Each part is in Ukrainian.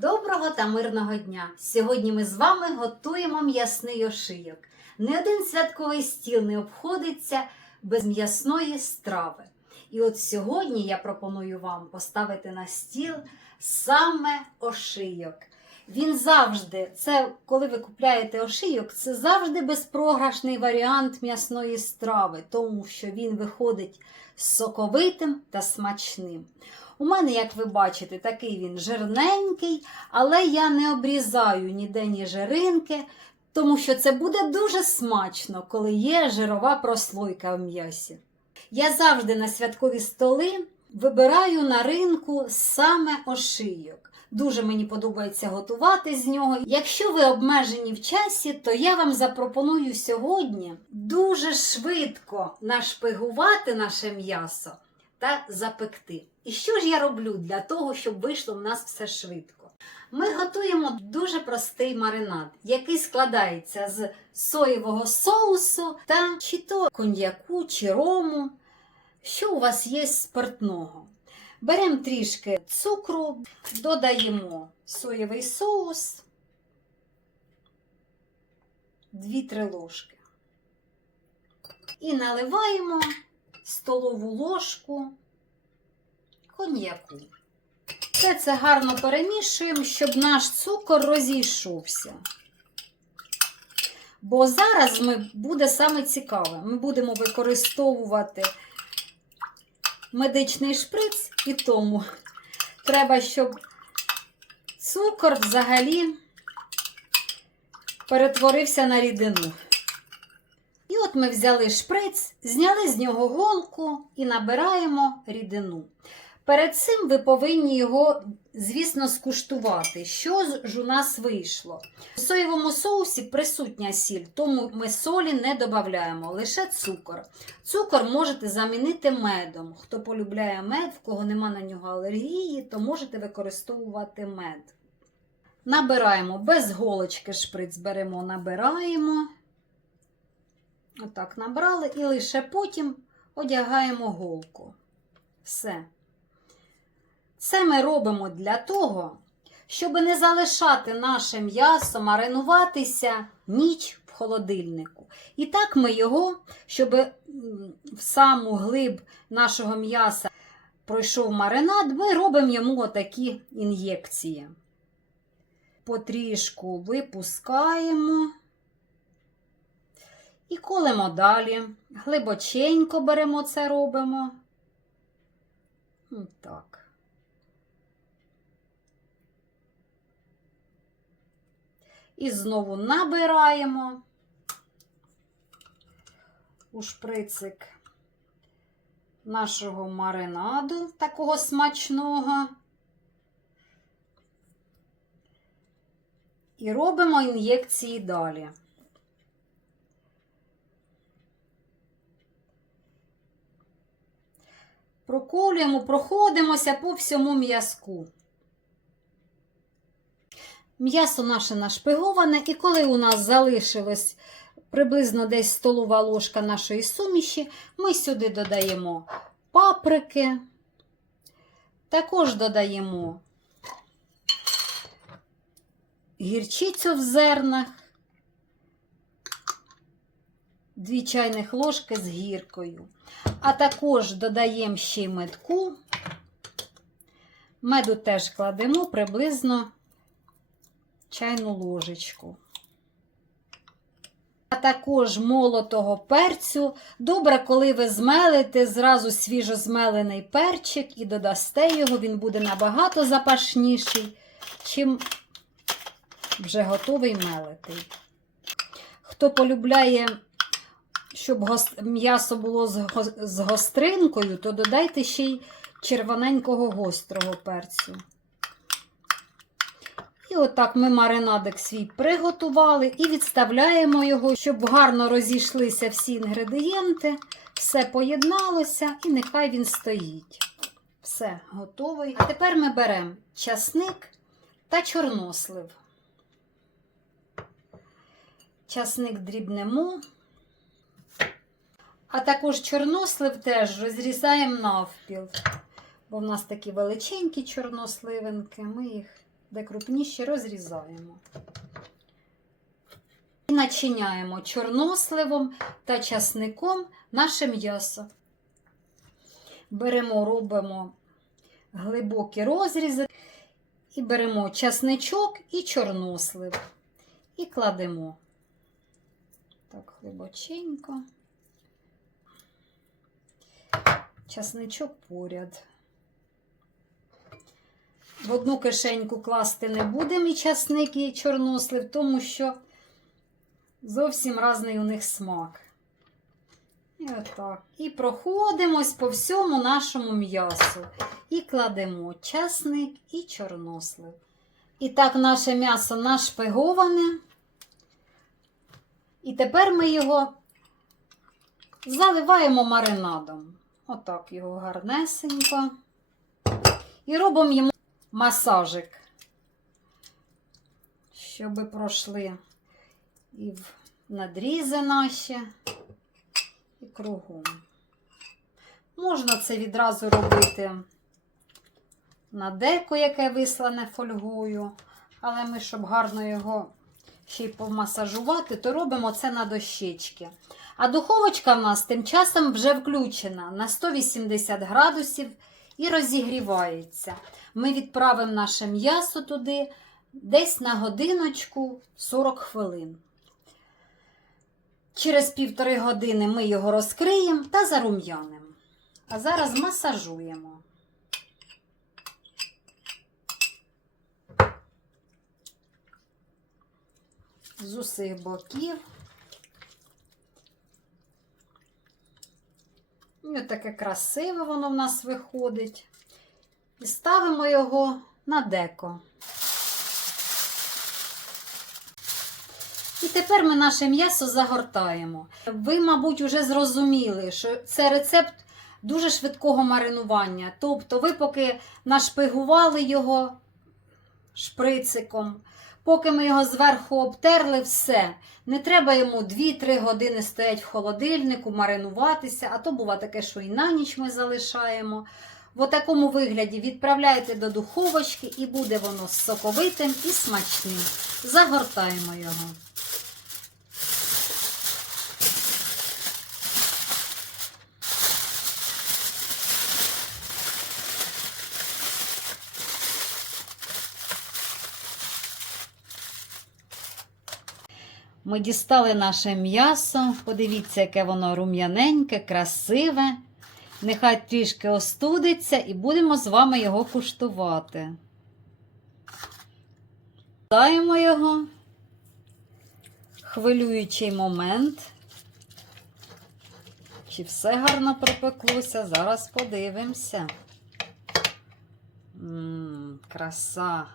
Доброго та мирного дня! Сьогодні ми з вами готуємо м'ясний ошийок. Не один святковий стіл не обходиться без м'ясної страви. І от сьогодні я пропоную вам поставити на стіл саме ошийок. Він завжди, це коли ви купляєте ошийок, це завжди безпрограшний варіант м'ясної страви, тому що він виходить соковитим та смачним. У мене, як ви бачите, такий він жирненький, але я не обрізаю ніде ні жиринки, тому що це буде дуже смачно, коли є жирова прослойка в м'ясі. Я завжди на святкові столи вибираю на ринку саме ошийок. Дуже мені подобається готувати з нього. Якщо ви обмежені в часі, то я вам запропоную сьогодні дуже швидко нашпигувати наше м'ясо та запекти. І що ж я роблю для того, щоб вийшло в нас все швидко? Ми готуємо дуже простий маринад, який складається з соєвого соусу та чи то коньяку, чи рому. Що у вас є з спиртного? Беремо трішки цукру, додаємо соєвий соус, 2-3 ложки. І наливаємо столову ложку коньяку. Все це гарно перемішуємо, щоб наш цукор розійшовся. Бо зараз ми, буде саме цікаве. Ми будемо використовувати медичний шприц, і тому треба, щоб цукор взагалі перетворився на рідину. От ми взяли шприц, зняли з нього голку і набираємо рідину. Перед цим ви повинні його, звісно, скуштувати, що ж у нас вийшло. У соєвому соусі присутня сіль, тому ми солі не додаємо, лише цукор. Цукор можете замінити медом. Хто полюбляє мед, в кого нема на нього алергії, то можете використовувати мед. Набираємо без голочки шприц беремо, набираємо. Отак набрали і лише потім одягаємо голку. Все. Це ми робимо для того, щоб не залишати наше м'ясо маринуватися ніч в холодильнику. І так ми його, щоб в саму глиб нашого м'яса пройшов маринад, ми робимо йому отакі ін'єкції. Потрішку випускаємо. І колемо далі. Глибоченько беремо це робимо. Так. І знову набираємо у шприцик нашого маринаду, такого смачного. І робимо ін'єкції далі. Проколюємо, проходимося по всьому м'язку. М'ясо наше нашпиговане, і коли у нас залишилось приблизно десь столова ложка нашої суміші, ми сюди додаємо паприки, також додаємо гірчицю в зернах, 2 чайних ложки з гіркою, а також додаємо ще й медку. Меду теж кладемо приблизно чайну ложечку. А також молотого перцю. Добре, коли ви змелите зразу свіжо змелений перчик і додасте його, він буде набагато запашніший, чим вже готовий мелитий. Хто полюбляє, щоб м'ясо було з гостринкою, то додайте ще й червоненького гострого перцю. І отак ми маринадик свій приготували і відставляємо його, щоб гарно розійшлися всі інгредієнти, все поєдналося і нехай він стоїть. Все, готовий. А тепер ми беремо часник та чорнослив. Часник дрібнемо, а також чорнослив теж розрізаємо навпіл. Бо в нас такі величенькі чорносливинки, ми їх де крупніші розрізаємо. І начиняємо чорносливом та часником наше м'ясо. Беремо, робимо глибокі розрізи і беремо часничок і чорнослив. І кладемо так глибоченько. Часничок поряд. В одну кишеньку класти не будемо і часник, і чорнослив, тому що зовсім різний у них смак. І отак. І проходимось по всьому нашому м'ясу. І кладемо часник і чорнослив. І так наше м'ясо нашпиговане. І тепер ми його заливаємо маринадом. Отак його гарнесенько. І робимо йому масажик, щоб пройшли і в надрізи наші, і кругом. Можна це відразу робити на деко, яке вислане фольгою, але ми, щоб гарно його ще й помасажувати, то робимо це на дощечки. А духовочка в нас тим часом вже включена на 180 градусів і розігрівається. Ми відправимо наше м'ясо туди десь на годиночку 40 хвилин. Через півтори години ми його розкриємо та зарум'янимо. А зараз масажуємо. З усіх боків. І таке красиве воно в нас виходить. І ставимо його на деко. І тепер ми наше м'ясо загортаємо. Ви, мабуть, вже зрозуміли, що це рецепт дуже швидкого маринування. Тобто, ви поки нашпигували його шприциком, поки ми його зверху обтерли, все. Не треба йому 2-3 години стоять в холодильнику, маринуватися, а то буває таке, що і на ніч ми залишаємо. В такому вигляді відправляйте до духовочки і буде воно соковитим і смачним. Загортаємо його. Ми дістали наше м'ясо. Подивіться, яке воно рум'яненьке, красиве. Нехай трішки остудиться і будемо з вами його куштувати. Даємо його. Хвилюючий момент. Чи все гарно припеклося? Зараз подивимося. Ммм, краса.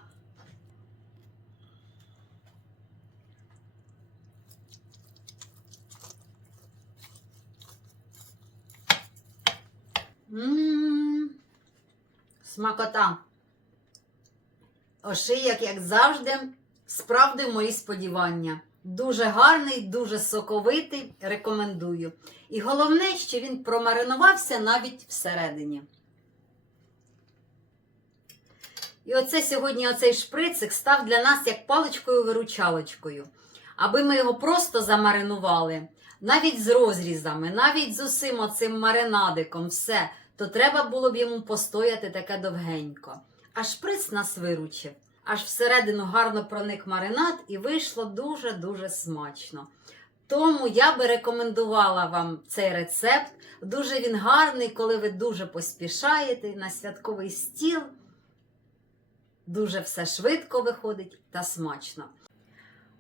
Смакота. Ошияк, як завжди, справдив мої сподівання. Дуже гарний, дуже соковитий, рекомендую. І головне, що він промаринувався навіть всередині. І оце сьогодні оцей шприцик став для нас як паличкою-виручалочкою. Аби ми його просто замаринували, навіть з розрізами, навіть з усім оцим маринадиком, все, то треба було б йому постояти таке довгенько. А шприц нас виручив. Аж всередину гарно проник маринад і вийшло дуже-дуже смачно. Тому я би рекомендувала вам цей рецепт. Дуже він гарний, коли ви дуже поспішаєте на святковий стіл. Дуже все швидко виходить та смачно.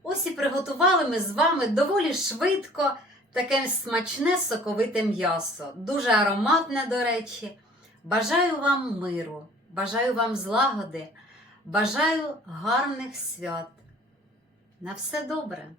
Ось і приготували ми з вами доволі швидко таке смачне соковите м'ясо. Дуже ароматне, до речі. Бажаю вам миру, бажаю вам злагоди, бажаю гарних свят. На все добре!